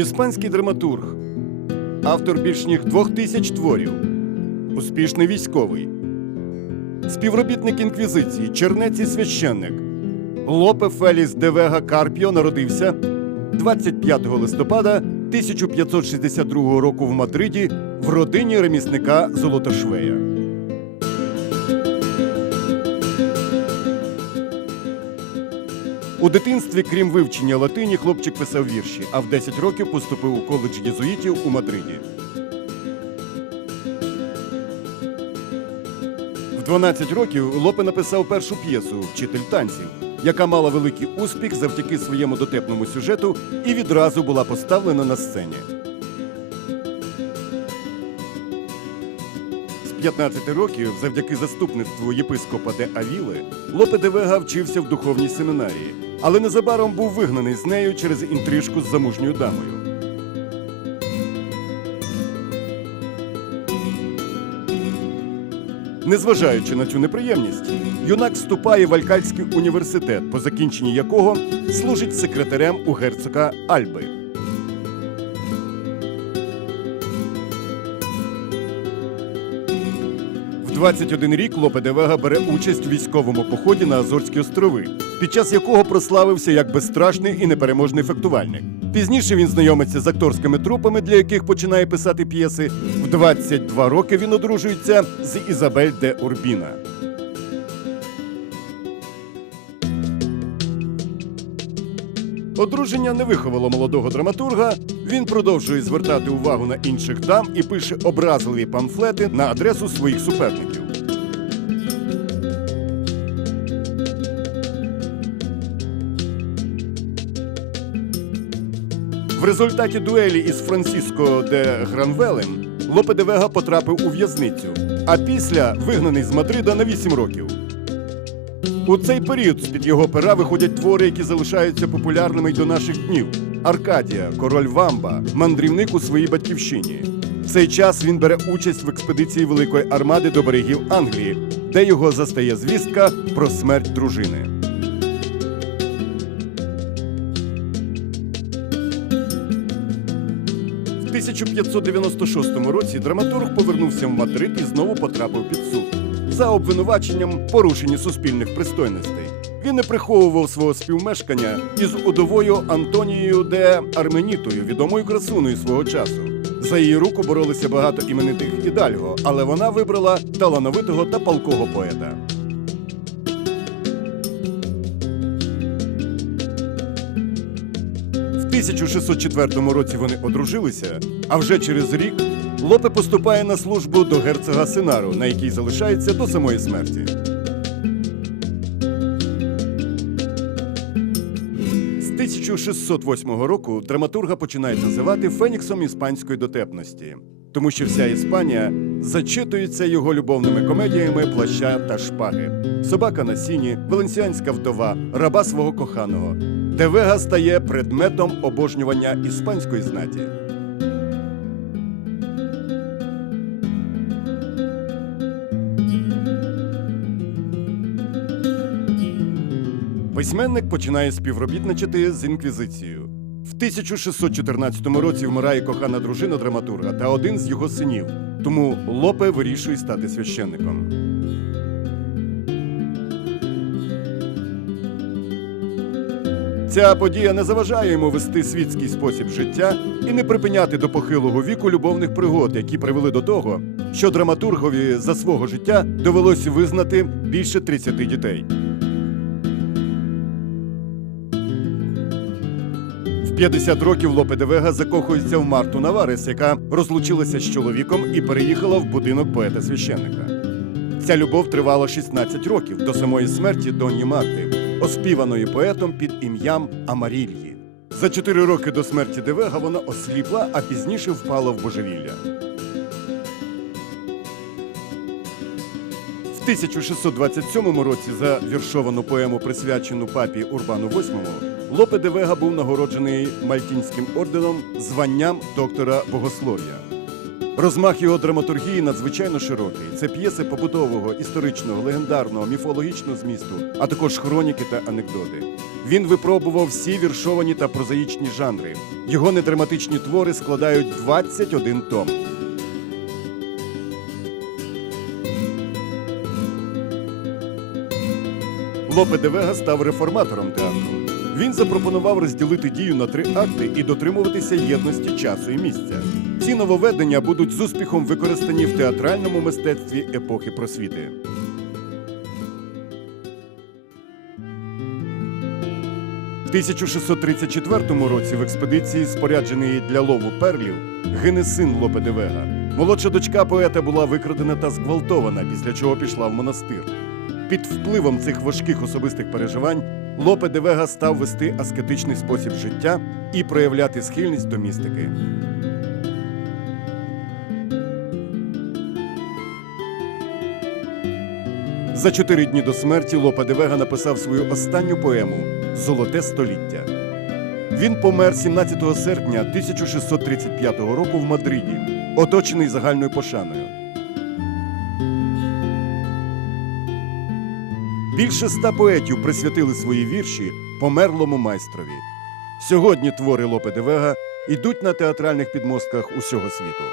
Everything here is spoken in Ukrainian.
Іспанський драматург, автор більш ніг двох тисяч творів, успішний військовий, співробітник інквізиції, чернець і священник. Лопе Феліс де Вега Карпіо народився 25 листопада 1562 року в Мадриді в родині ремісника Золотошвея. У дитинстві, крім вивчення латині, хлопчик писав вірші, а в 10 років поступив у коледж єзуїтів у Мадриді. В 12 років Лопе написав першу п'єсу Вчитель танців, яка мала великий успіх завдяки своєму дотепному сюжету і відразу була поставлена на сцені. З 15 років, завдяки заступництву єпископа де Авіли, Лопе де Вега вчився в духовній семінарії, але незабаром був вигнаний з нею через інтрижку з замужньою дамою. Незважаючи на цю неприємність, юнак вступає в Алькальський університет, по закінченні якого служить секретарем у герцога Альби. 21 рік Лопе де Вега бере участь у військовому поході на Азорські острови, під час якого прославився як безстрашний і непереможний фехтувальник. Пізніше він знайомиться з акторськими трупами, для яких починає писати п'єси. В 22 роки він одружується з Ізабель де Урбіна. Одруження не виховало молодого драматурга. Він продовжує звертати увагу на інших дам і пише образливі памфлети на адресу своїх суперників. В результаті дуелі із Франсіско де Гранвелем Лопе де Вега потрапив у в'язницю, а після вигнаний з Мадрида на 8 років. У цей період з-під його пера виходять твори, які залишаються популярними й до наших днів: Аркадія, Король Вамба, мандрівник у своїй батьківщині. В цей час він бере участь в експедиції Великої армади до берегів Англії, де його застає звістка про смерть дружини. В 1596 році драматург повернувся в Мадрид і знову потрапив під суд за обвинуваченням порушення суспільних пристойностей. Він не приховував свого співмешкання із удовою Антонією де Арменітою, відомою красуною свого часу. За її руку боролися багато іменитих ідальго, але вона вибрала талановитого та палкого поета. В 1604 році вони одружилися, а вже через рік Лопе поступає на службу до герцога Синару, на якій залишається до самої смерті. 1608 року драматурга починають називати феніксом іспанської дотепності, тому що вся Іспанія зачитується його любовними комедіями плаща та шпаги. Собака на сіні, валенсіанська вдова, раба свого коханого. Девега стає предметом обожнювання іспанської знаті. Письменник починає співробітничати з інквізицією. В 1614 році вмирає кохана дружина драматурга та один з його синів. Тому Лопе вирішує стати священником. Ця подія не заважає йому вести світський спосіб життя і не припиняти до похилого віку любовних пригод, які привели до того, що драматургові за свого життя довелось визнати більше 30 дітей. 50 років Лопе де закохується в Марту Наварес, яка розлучилася з чоловіком і переїхала в будинок поета священника. Ця любов тривала 16 років до самої смерті Донні Марти, оспіваної поетом під ім'ям Амарільї. За 4 роки до смерті де Вега вона осліпла, а пізніше впала в божевілля. В 1627 році за віршовану поему, присвячену папі Урбану VIII, Лопе де Вега був нагороджений Мальтінським орденом званням доктора богослов'я. Розмах його драматургії надзвичайно широкий. Це п'єси побутового, історичного, легендарного, міфологічного змісту, а також хроніки та анекдоти. Він випробував всі віршовані та прозаїчні жанри. Його недраматичні твори складають 21 том. Лопе де Вега став реформатором театру. Він запропонував розділити дію на три акти і дотримуватися єдності часу і місця. Ці нововведення будуть з успіхом використані в театральному мистецтві епохи просвіти. В 1634 році в експедиції, спорядженої для лову перлів, гине син Лопе де Вега. Молодша дочка поета була викрадена та зґвалтована, після чого пішла в монастир. Під впливом цих важких особистих переживань Лопе де Вега став вести аскетичний спосіб життя і проявляти схильність до містики. За чотири дні до смерті Лопе де Вега написав свою останню поему Золоте століття. Він помер 17 серпня 1635 року в Мадриді, оточений загальною пошаною. Більше ста поетів присвятили свої вірші померлому майстрові. Сьогодні твори Лопе де Вега йдуть на театральних підмостках усього світу.